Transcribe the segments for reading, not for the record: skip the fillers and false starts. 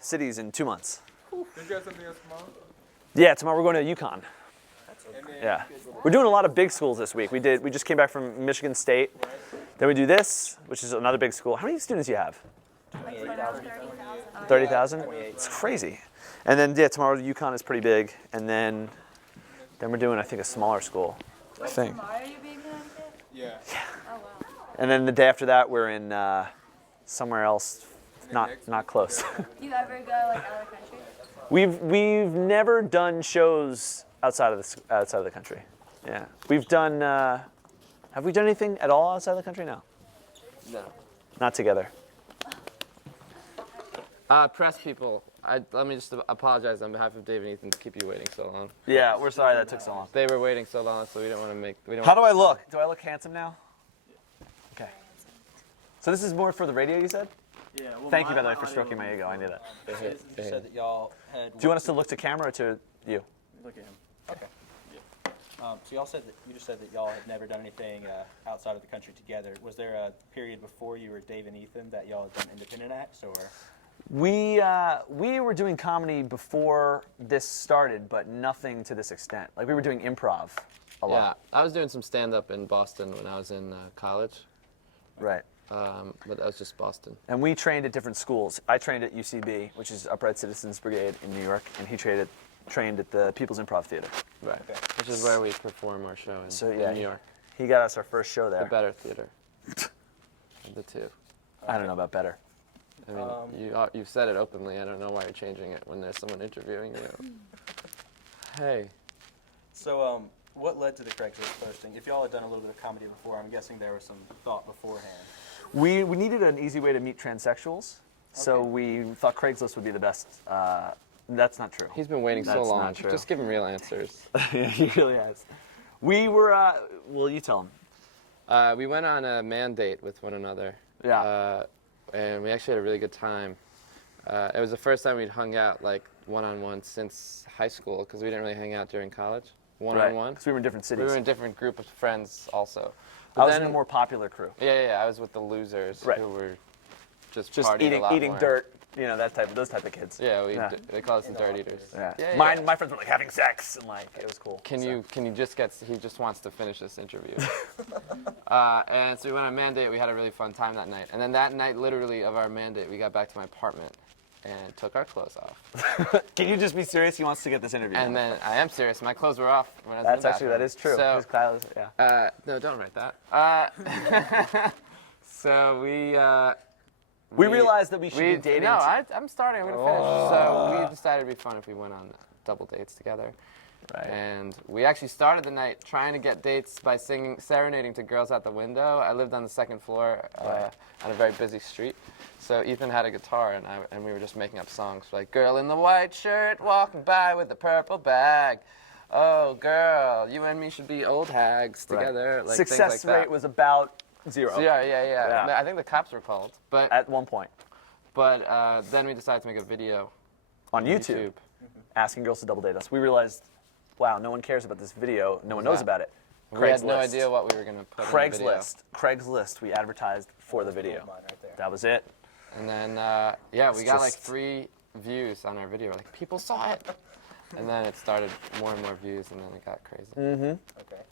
Cities in 2 months. Did you guys something else tomorrow? Yeah, tomorrow we're going to UConn. Yeah, we're doing a lot of big schools this week. We just came back from Michigan State. Then we do this, which is another big school. How many students do you have? 30,000. It's crazy. And then yeah, tomorrow UConn is pretty big, and then we're doing I think a smaller school. I think. Tomorrow are you being Connecticut? Yeah. Oh wow. And then the day after that we're in somewhere else, not close. Do you ever go like out of the country? We've never done shows outside of the country. Yeah, we've done. Have we done anything at all outside of the country? No. No. Not together. Press people, let me just apologize on behalf of Dave and Ethan to keep you waiting so long. Yeah, we're sorry that took so long. They were waiting so long, so we didn't want to make. How do I look? Do I look handsome now? Okay. So this is more for the radio, you said? Yeah. Well, Thank you, by the way, for stroking my ego. I knew that. You said that y'all had. Do you want us to look to camera or to you? Look at him. Okay. Yeah. So y'all said that you just said that y'all had never done anything outside of the country together. Was there a period before you were Dave and Ethan that y'all had done independent acts, or? We were doing comedy before this started, but nothing to this extent. Like we were doing improv a lot. Yeah, I was doing some stand-up in Boston when I was in college. Right. But that was just Boston. And we trained at different schools. I trained at UCB, which is Upright Citizens Brigade in New York, and he trained at the People's Improv Theater. Right. Okay. Which is where we perform our show in New York. He got us our first show there. The better theater. Of the two. I don't know about better. I mean, you've said it openly. I don't know why you're changing it when there's someone interviewing you. Hey. So, what led to the Craigslist posting? If y'all had done a little bit of comedy before, I'm guessing there was some thought beforehand. We needed an easy way to meet transsexuals, so we thought Craigslist would be the best. That's not true. He's been waiting so long. Not true. Just give him real answers. Yeah, he really has. We were, well, you tell him. We went on a man date with one another. Yeah. And we actually had a really good time. It was the first time we'd hung out like one-on-one since high school, because we didn't really hang out during college. One-on-one. Because we were in different cities. We were in a different group of friends also. I was in a more popular crew. Yeah. I was with the losers who were just eating more. dirt, you know, those type of kids. Yeah, they call us the dirt eaters. Yeah. My friends were like having sex and like it was cool. Can you just get? He just wants to finish this interview. And so we went on a man date. We had a really fun time that night. And then that night, literally of our man date, we got back to my apartment and took our clothes off. Can you just be serious? He wants to get this interview. And then I am serious. My clothes were off when I was in the bathroom. That is true. So, yeah. No, don't write that. So we realized that we should be dating. No, I'm starting. I'm going to finish. So we decided it'd be fun if we went on double dates together. Right. And we actually started the night trying to get dates by serenading to girls out the window. I lived on the second floor on a very busy street. So Ethan had a guitar, and we were just making up songs like, girl in the white shirt walking by with a purple bag. Oh, girl, you and me should be old hags together. Like, Success things like that. rate was about 0. Yeah. I think the cops were called. But at one point. But then we decided to make a video on YouTube. Asking girls to double date us. We realized, wow, no one cares about this video. No one knows about it. We had no idea what we were going to put in the video. Craigslist, we advertised for the video. That was it. And then, we got like 3 views on our video. Like, people saw it. And then it started more and more views, and then it got crazy. Mm-hmm. Okay.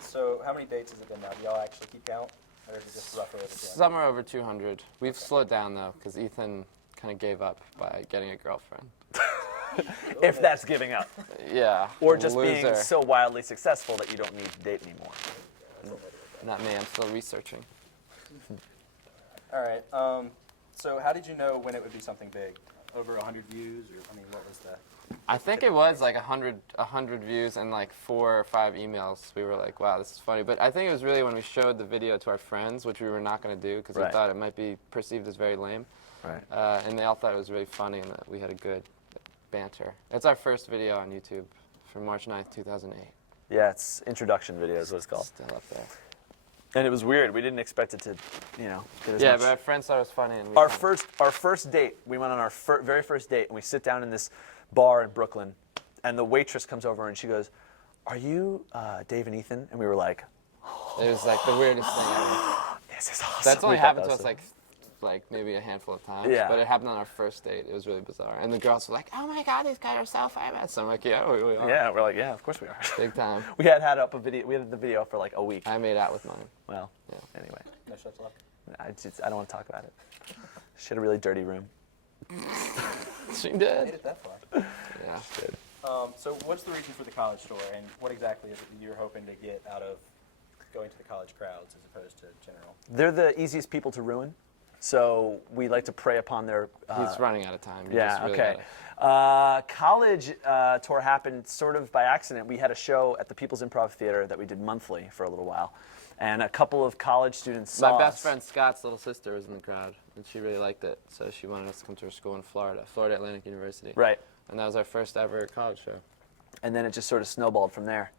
So how many dates has it been now? Do y'all actually keep count? Or is it just roughly over 200? Somewhere over 200. We've slowed down, though, because Ethan kind of gave up by getting a girlfriend. If that's giving up. Yeah. Or just being so wildly successful that you don't need to date anymore. Not me. I'm still researching. All right. So how did you know when it would be something big? Over 100 views? Or, I mean, what was the... I think it was like 100 views and like 4 or 5 emails. We were like, wow, this is funny. But I think it was really when we showed the video to our friends, which we were not going to do because we thought it might be perceived as very lame. Right. And they all thought it was really funny and that we had a good banter. It's our first video on YouTube from March 9th, 2008. Yeah, it's introduction video is what it's called. Still up there. And it was weird. We didn't expect it to, get as much. But our friends thought it was funny. And our first date, we went on our very first date, and we sit down in this bar in Brooklyn, and the waitress comes over and she goes, "Are you Dave and Ethan?" And we were like, it was like the weirdest thing ever. This is awesome. That's only happened to us like like maybe a handful of times. Yeah. But it happened on our first date. It was really bizarre. And the girls were like, "Oh my God, these guys are so famous." So I'm like, "Yeah, we are." Yeah, we're like, yeah, of course we are. Big time. We had up a video. We had the video for like a week. I made out with mine. Well, Yeah. anyway, No such luck. I don't want to talk about it. She had a really dirty room. She Made did. it that far. Yeah. So what's the reason for the college tour, and what exactly is it that you're hoping to get out of going to the college crowds as opposed to general? They're the easiest people to ruin, so we like to prey upon their. He's running out of time. You Yeah. just really Okay. College tour happened sort of by accident. We had a show at the People's Improv Theater that we did monthly for a little while, and a couple of college students saw My best us. friend Scott's little sister was in the crowd, and she really liked it, so she wanted us to come to her school in Florida Atlantic University. Right, And that was our first ever college show. and then it just sort of snowballed from there.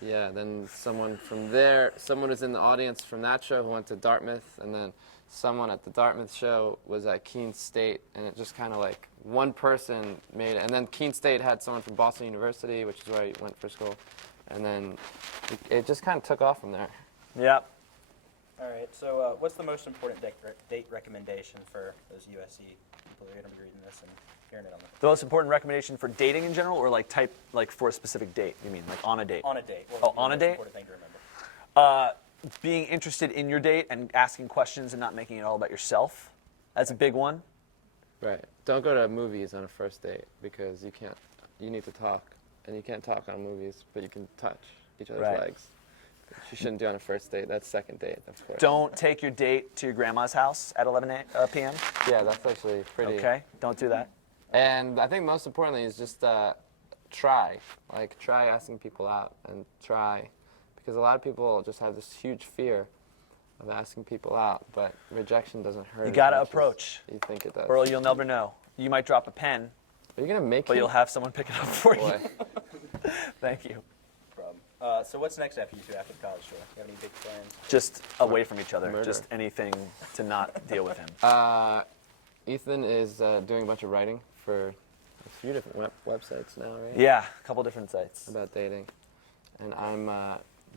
Yeah, then someone was in the audience from that show who went to Dartmouth, and then someone at the Dartmouth show was at Keene State, and it just kind of like one person made it. And then Keene State had someone from Boston University, which is where I went for school, and then it just kind of took off from there. Yep. All right. So what's the most important date recommendation for those USC people that are going to be reading this and hearing it on The most important recommendation for dating in general, or like for a specific date? You mean like on a date? on a date? What Oh, would be on the a most date? important thing to remember? Being interested in your date and asking questions and not making it all about yourself. That's a big one. Right. Don't go to movies on a first date because you need to talk, and you can't talk on movies, but you can touch each other's Right. legs. Which you shouldn't do on a first date. That's second date, of course. Don't take your date to your grandma's house at 11 p.m. Yeah, that's actually pretty. Okay, don't do that. And I think most importantly is just try. Like, try asking people out and try. Because a lot of people just have this huge fear of asking people out, but rejection doesn't hurt. You as gotta much as approach. You think it does. Or you'll never know. You might drop a pen, Are you going to make but him? you'll have someone pick it up for Boy. you. Thank you. Problem. So what's next after you two after the college tour? You have any big plans? Just away from each other. Murder. Just anything to not deal with him. Ethan is doing a bunch of writing for a few different websites now, right? Yeah, a couple different sites. About dating. And I'm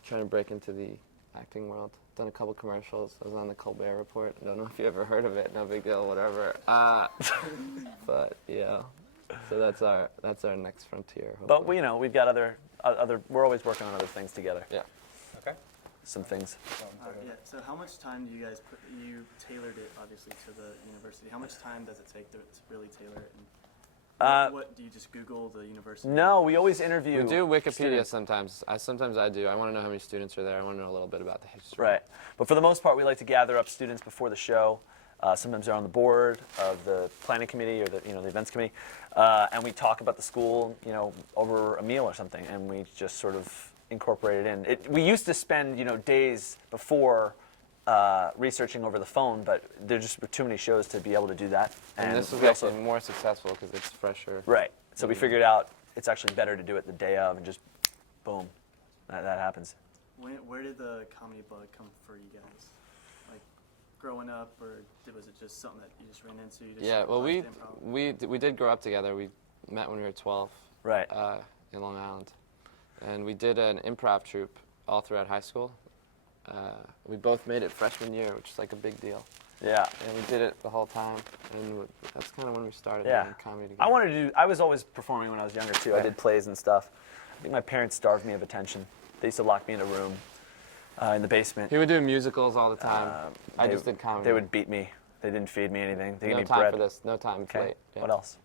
trying to break into the acting world. Done a couple commercials. I was on the Colbert Report. I don't know if you ever heard of it. No big deal, whatever. But yeah, so that's our next frontier. But hopefully. we've got other. We're always working on other things together. Yeah. Okay. Some things. Yeah. So how much time do you guys put? You tailored it obviously to the university. How much time does it take to really tailor it? And what do you just Google the university? No, we always interview. We do Wikipedia students. sometimes. Sometimes I do. I want to know how many students are there. I want to know a little bit about the history. Right. But for the most part, we like to gather up students before the show. Sometimes they're on the board of the planning committee or the events committee, and we talk about the school, over a meal or something, and we just sort of incorporate it in. We used to spend, days before researching over the phone, but there just were too many shows to be able to do that. And this is we also- actually more successful because it's fresher. right. So we figured out it's actually better to do it the day of and just, boom, that happens. Where did the comedy bug come for you guys? Like growing up, or was it just something that you just ran into? You just Yeah. Well, liked improv? we did grow up together. We met when we were 12. Right. In Long Island, and we did an improv troupe all throughout high school. We both made it freshman year, which is like a big deal. Yeah. And we did it the whole time, and that's kind of when we started Yeah. doing comedy together. I was always performing when I was younger too. I Right. did plays and stuff. I think my parents starved me of attention. They used to lock me in a room in the basement. He would do musicals all the time. I They- just did comedy. They would beat me. They didn't feed me anything. They no gave me time bread. for this. No time. It's Okay. late. Yeah. What else?